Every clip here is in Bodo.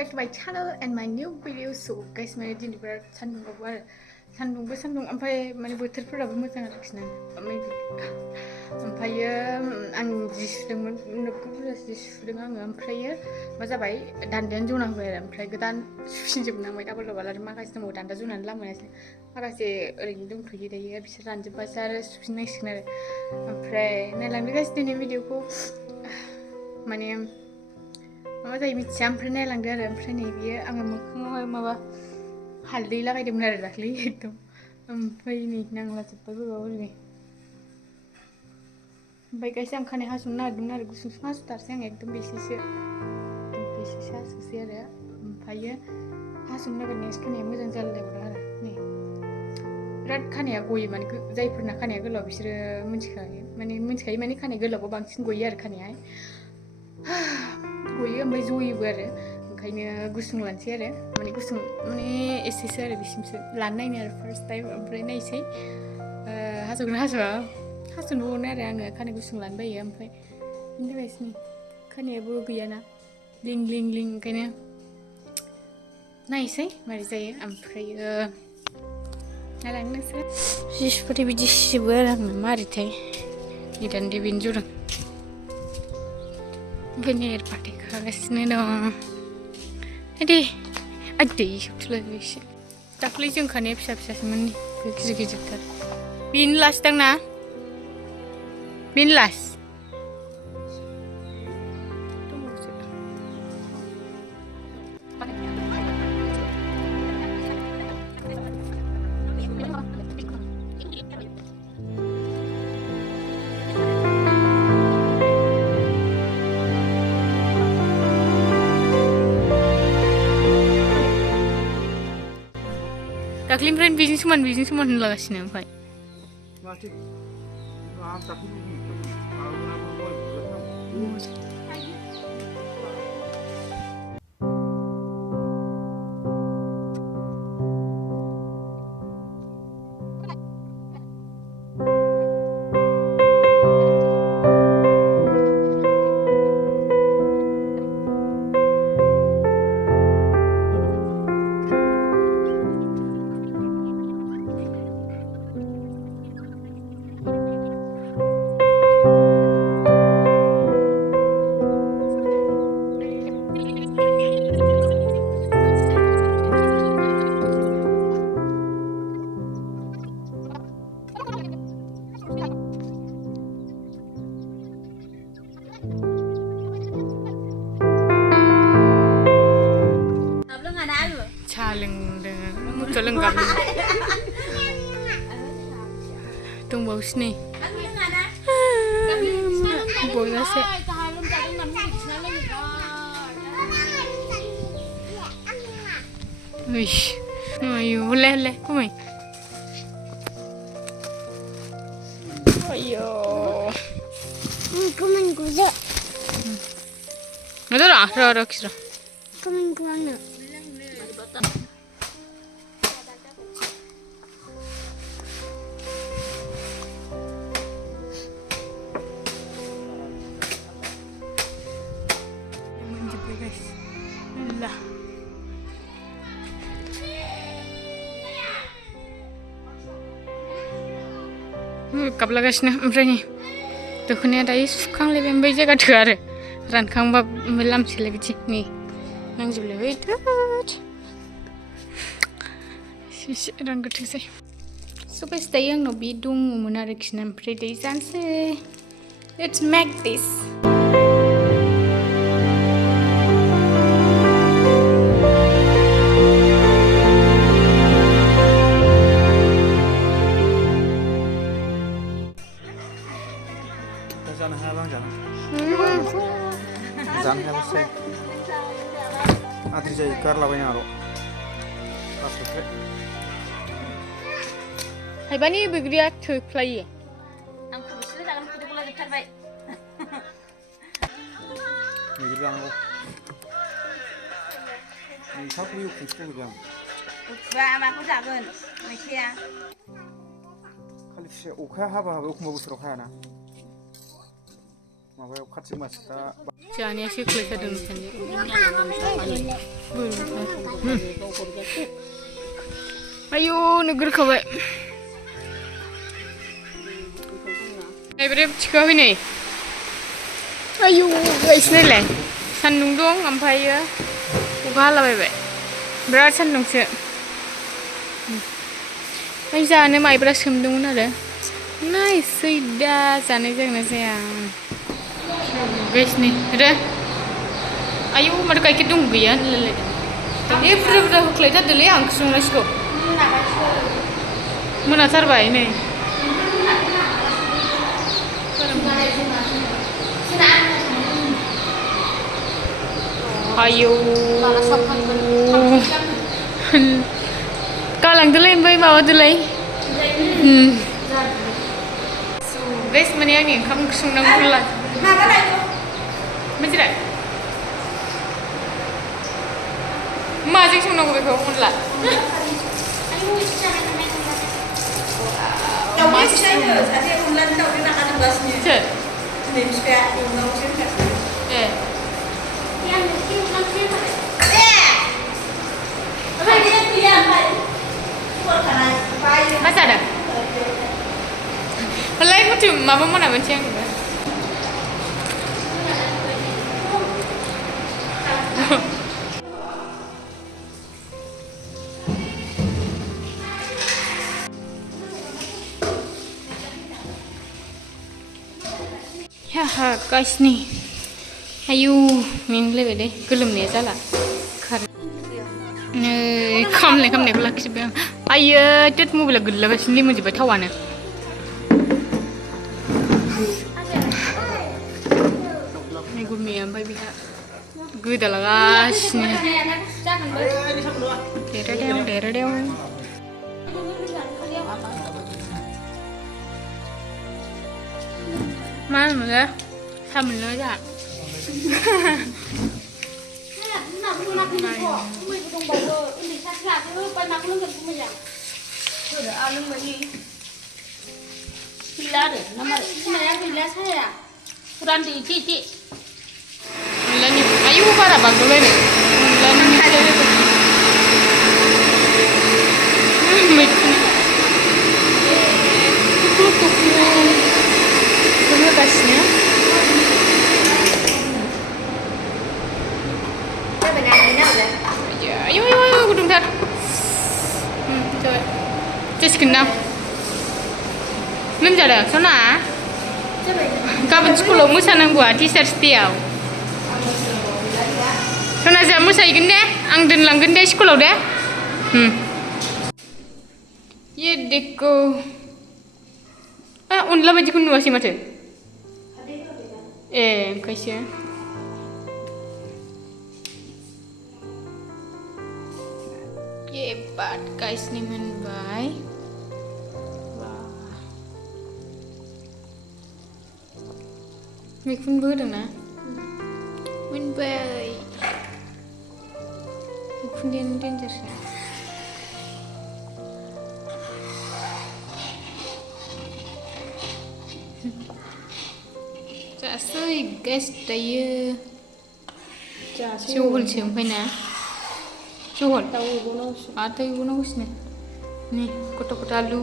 back to my channel and my new video. So guys, माने दिनै बिराद सान्दुं बाबो आरो सान्दुंबो सान्दुं ओमफ्राय माने बोथोरफोराबो मोजां आरोखि ना ओमफ्रायो आं जि सुदोंमोन नोगोद बुरजा जि सुदों आङो ओमफ्रायो मा जाबाय दान्दायानो ज'ना होबाय आरो ओमफ्राय गोदान सुफिनजोबनांबाय डाबल डाबल आरो माखासे दंबावो दान्दा ज'नानै लामोनासै माखासे ओरैनो दंथ'यो दायो बिसोर रानजोब्बासो आरो सुफिननांसिगोन आरो ओमफ्राय नायलांदो गाइस दिनै भिडिअखौ माने माबा जायो मिथिया ओमफ्राय नायलांदो आरो ओमफ्राय नै बियो आङो मोखाङावहाय माबा हालदै लागायदोंमोन आरो दाख्लै एकदम ओमफ्राय नै नांलाजोब्बाय बोरैबा बोरैबि ओमफ्राय गाइस आं खानाय हास'नो नागिरदोंमोन आरो गुसुं गुसुं हास'थारसै आं एकदम बेसेसो हास'सै आरो ओमफ्रायो हास'नो नागिरनायासो खानाया मोजां जालायलायबावदों आरो नै बिराद खानाया गयो माने जायफोरना खानाया गोलाव बिसोरो मिथिखायो माने खानाय गोलावबा बांसिन गयो आरो खानायाहाय गयो ओमफ्राय जयोबो आरो ओंखायनो गुसुं लानोसै आरो माने गुसुं माने एसेसो आरो बिसिमसो लानो नायनो आरो फार्स्ट टाइम ओमफ्राय नायसै हास'गोन हास'आ हास'नोबावनो आरो आङो खानाय गुसुं लानो बायो ओमफ्राय बिनि थाखायसो नै खानायाबो गैयाना लिं लिं लिं ओंखायनो नायसै मारै जायो ओमफ्रायो नायलांनो नोंसोर जिसुफोर बिदि सिजोबो आरो आंना मारैथाय निदान बेनो जदों ओमफ्राय नेर पार्टि खागासिनो दं दे आदै सबथुलायबाय एसे दाख्लै जों खानाया फिसा फिसासोमोन गिदिर गिदिरथार बेनो लास्ट दां ना बेनो लास्ट दाख्लैनिफ्रायनो बेजों समान होनलागासिनो ओमफ्राय सा लोंदों मुथ' लोंगाबो दंबावोसो नै बयबासो ayo boleh kumai ayo kuman kuda ada lah kisah kuman kumana lah kablagasnya ओमफ्राय नै दख'नाया दायो सुखांलायबाय ओमफ्राय जायगा थोआ आरो रानखांबा ओमफ्राय लामसैलाय बिदि नै नांजोबलायबाय थोद एसे रानगोथोंसै स' गाइस दायो आंनाव बे दङमोन आरोखि ना ओमफ्राय दायो जानोसै लेट्स मेक दिस जानो हायाबा आं जानो हायाबासो आद्रि जायो गारलाबायनाङाल' लासैनिफ्राय हायबानि बैग्रिया थोख्लायो आं खुबैसो जागोन खुदैखौला जोबथारबाय मैदेर जानांगौ नोंथांखौ एवखांसो लुबैदों आं खुबा माखौ जागोन मैथाया खालि अखाया हाबा एखमबा बोसोराव हायाना माबायाव कार्तिक मासफ्रा जानाया सेख्लायथारदों सानजों आयु नोगोर खाबाय ब्रेब थिखाबाय नै आयु गाइस नायलाय सान्दुं दं ओमफ्रायो अखा हालाबायबाय बिराद सान्दुंसो ओमफ्राय जानो माइब्रा सोमदोंमोन आरो नायसै दा जानाय जागोन जाया गाइस नै रे आयु माथो गाइखेर दं गैया होनलायलायदों ए बुरजा बुरजा होख्लायथारदोंलै आं ओंख्रि संनायखौ मोनाथारबाय नै आयौ गालांदोलाय ओमफ्राय माबादोलाय गाइस माने आंनि ओंखाम ओंख्रि संनांगौ मिथिबाय माजों संनांगौ बेखौ अनला मा जादों हलाय मथे माबा मोना मोनसे आंनोबो गाइस नै आयु मेंलायबाय दे गोलोमनाया जाला नै खामनायखौ लाखिजोब्बाय आं आयो टेट मबाइला गोलैलागासिनो लिमोनजोब्बाय थावानो नै गुमिया ओमफ्राय बेहा गोदालागासिनो देरादेव मा होनोमोनलाय सा मोनला जोंहा ayo para bagulnya nih kasihnya ayo gudungtar coba just kenal menjadi sana gaban sekolah mosaनांगौआ टिचार्स डेआव sana जा मोसाहैगोन दे आं दोनलांगोन दे स्कुलाव दे ये देखो अनला बायदिखौ नुवासै माथो ए ओंखायसो ये बाट गाइस नि मोनबाय मैखुनबो होदोंना मोनबाय मैखुनयानो डेन्जारसो जासै गाइस दायो जहलसो ओमफ्राय ना जहल आरो एवनांगौसो नै गथ' गथ' आलु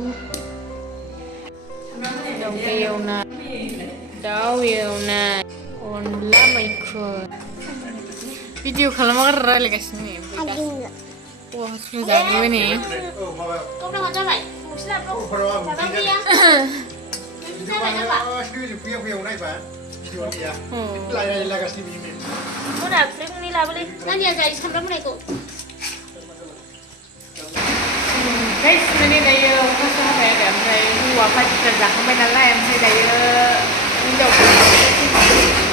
दाउ एवनाय अनला मैखुन भिडिअ खालामागार रायलायगासिनो नै ओमफ्राय दा जाग्रोबाय नै guys ini dayo kasih apa ya oमफ्राय हौवा पार्टिफोर जाखांबाय नालाय ओमफ्राय दायो हिनजावफोर